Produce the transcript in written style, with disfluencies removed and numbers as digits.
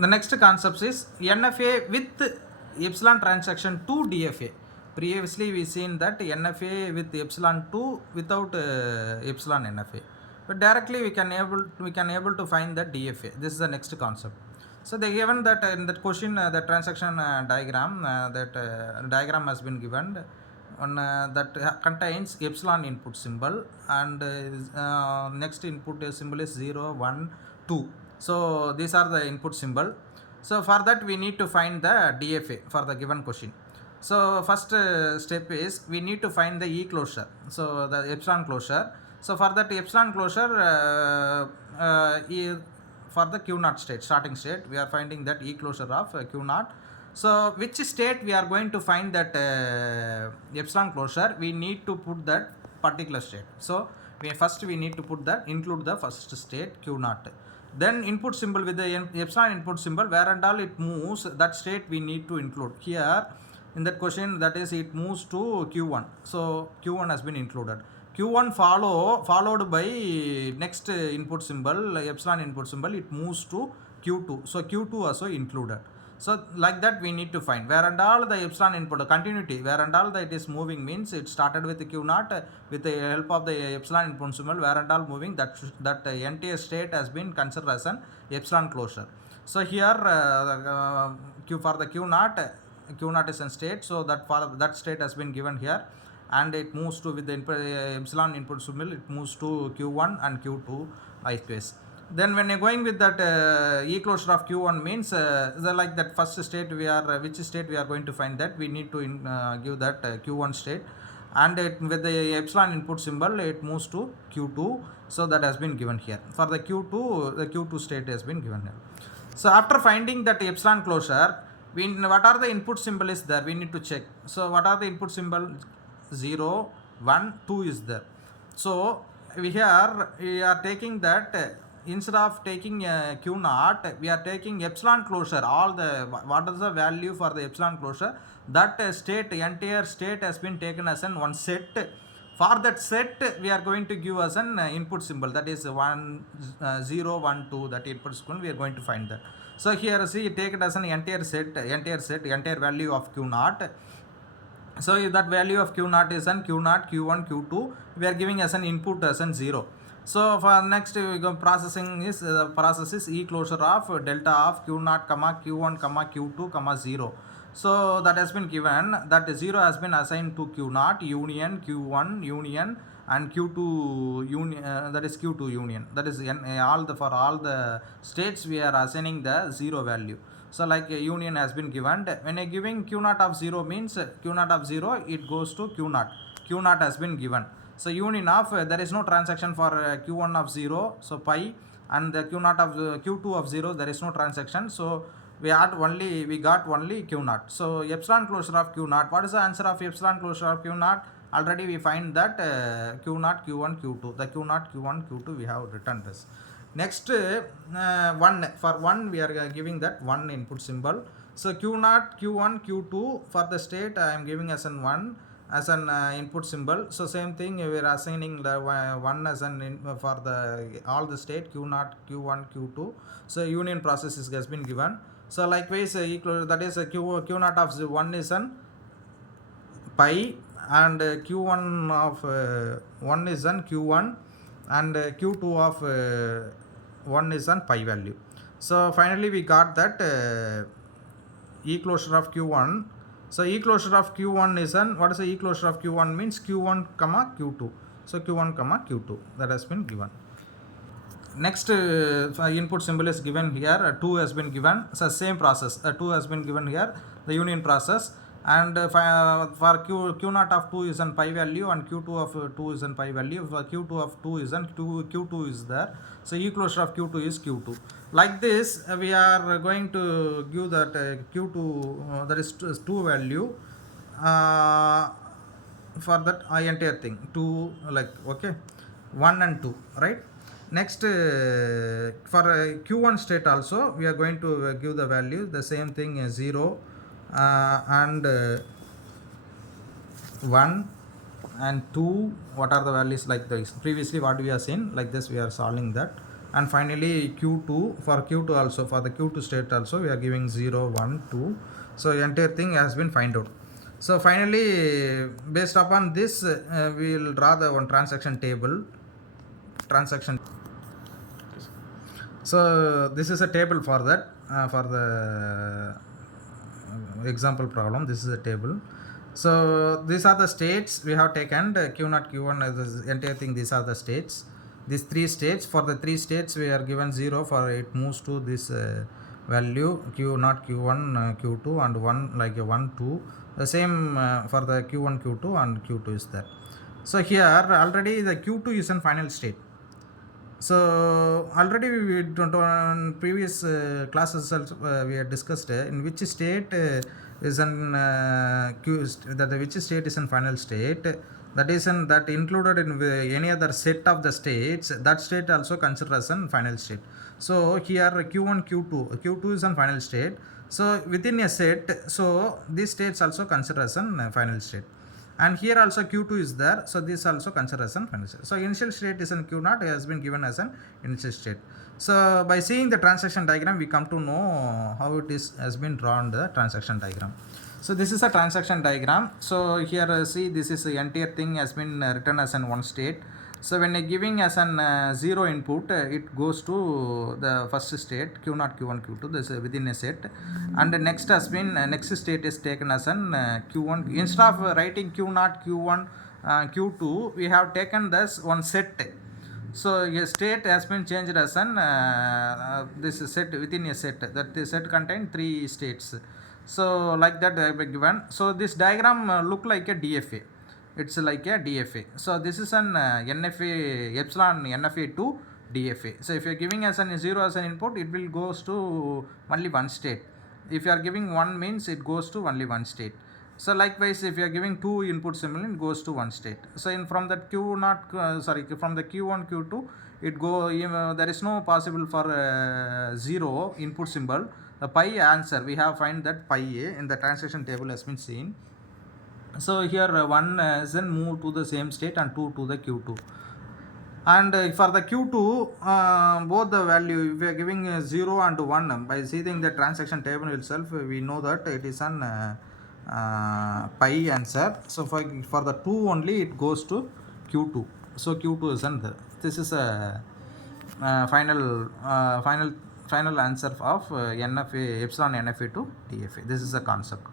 The next concept is NFA with epsilon transaction to DFA. Previously we seen that NFA with epsilon 2 without epsilon NFA, but directly we can able to find the DFA. This is the next concept. So they given that in that question the transaction diagram diagram has been given on that contains epsilon input symbol, and next input symbol is 0 1 2. So these are the input symbol. So for that we need to find the DFA for the given question. So first step is we need to find the E closure, so the epsilon closure. So for that epsilon closure for the Q naught state, starting state, we are finding that E closure of Q naught. So which state we are going to find that epsilon closure, we need to put that particular state. So we need to put that, include the first state Q naught. Then input symbol with the epsilon input symbol, where and all it moves, that state we need to include here in that question, that is it moves to Q1. So Q1 has been included. Q1 followed by next input symbol, epsilon input symbol, it moves to Q2. So Q2 also included. So like that we need to find where and all the epsilon input continuity, where and all that it is moving means it started with the Q naught with the help of the epsilon input symbol, where and all moving, that entire state has been considered as an epsilon closure. So here for the Q naught is in state, so that for that state has been given here, and it moves to with the epsilon input symbol, it moves to Q1 and Q2 likewise. Then when you're going with that E closure of Q1 means like that first state we are which state we are going to find, that we need to give that Q1 state, and with the epsilon input symbol it moves to Q2. So that has been given here. For the Q2 state has been given here. So after finding that epsilon closure, what are the input symbol is there, we need to check. So what are the input symbol? 0 1 2 is there. So we are taking that instead of taking Q naught, we are taking epsilon closure. What is the value for the epsilon closure? That entire state has been taken as an one set. For that set we are going to give as an input symbol, that is 1 0 1 2, that input symbol we are going to find that. So here see, take it as an entire value of Q naught. So if that value of Q naught is an Q naught, Q1, Q2, we are giving as an input as an 0. So for next we go processing is process is E closure of delta of Q naught, Q1, Q2, 0. So that has been given, that 0 has been assigned to Q naught union Q1 union and Q2 union, that is Q2 union, that is for all the states we are assigning the 0 value. So like union has been given. When I giving Q naught of 0 means Q naught of 0 it goes to Q naught. Q naught has been given. So union of there is no transaction for Q1 of 0, so pi, and the Q naught of Q2 of 0 there is no transaction. So we got only Q naught. So epsilon closure of Q naught. What is the answer of epsilon closure of Q naught? Already we find that Q naught, Q1, Q2. The Q naught, Q1, Q2 we have written this. Next 1, for 1 we are giving that 1 input symbol. So Q naught, Q1, Q2 for the state I am giving as an 1 as an input symbol. So same thing we are assigning the 1 as an for the all the state Q naught, Q1, Q2. So union process has been given. So likewise that is Q naught of 1 is an pi, and Q1 of 1 is an Q1, and Q2 of 1 is an pi value. So finally we got that E closure of Q1. So E closure of Q1 is an, what is the E closure of Q1 means Q1, Q2. So Q1, Q2 that has been given. Next input symbol is given here, 2 has been given. So same process, 2 has been given here, the union process, and for Q naught of 2 is an pi value, and Q2 of 2 is an pi value. For Q2 of 2 is an Q2 is there. So E closure of Q2 is Q2. Like this we are going to give that Q2 that is 2 value for that entire thing, 2 like okay 1 and 2, right? Next for Q1 state also we are going to give the value the same thing 0 and 1 and 2. What are the values like this? Previously what we have seen, like this we are solving that. and finally q2. For q2 also, for the q2 state also we are giving 0 1 2. So entire thing has been find out. So finally, based upon this, we will draw the one transaction table. So this is a table for that, for the example problem. This is a table. So these are the states we have taken, q0 q1 this entire thing. These are the states, these three states. For the three states we are given 0 for it moves to this value q0 q1 q2 and 1 like a 1 2. The same for the q1 q2 and q2 is there. So here already the q2 is in final state. So already we don't on previous classes also, we had discussed in which state is an which state is in final state, that is in that included in any other set of the states, that state also considered as an final state. So here q1 q2 is in final state. So within a set, so these states also considered as an final state. And here also q2 is there, so this also considered as an final state. So initial state is in q0 has been given as an initial state. So by seeing the transaction diagram we come to know how it is has been drawn the transaction diagram. So this is a transaction diagram. So here see, this is the entire thing has been written as an one state. So when giving as an 0 input, it goes to the first state q0 q1 q2, this is within a set. And the next has been next state is taken as an q1. Instead of writing q0 q1 q2, we have taken this one set. So a state has been changed as an this set within a set, that the set contain three states. So like that they have given. So this diagram look like a DFA. It's like a DFA. So this is an NFA, epsilon NFA to DFA. So if you are giving as an 0 as an input, it will goes to only one state. If you are giving 1 means it goes to only one state. So likewise, if you are giving 2 inputs similarly, it goes to one state. So in from that q0 from the q1 q2, it go there is no possible for 0 input symbol. The pi answer we have find that pi a in the transaction table has been seen. So here 1 is then move to the same state and 2 to the q2. And for the q2, both the value, if we are giving 0 and 1, by seeing the transaction table itself, we know that it is an pi answer. So for the 2 only it goes to q2. So q2 is an this is a final answer of NFA epsilon NFA to DFA. This is a concept.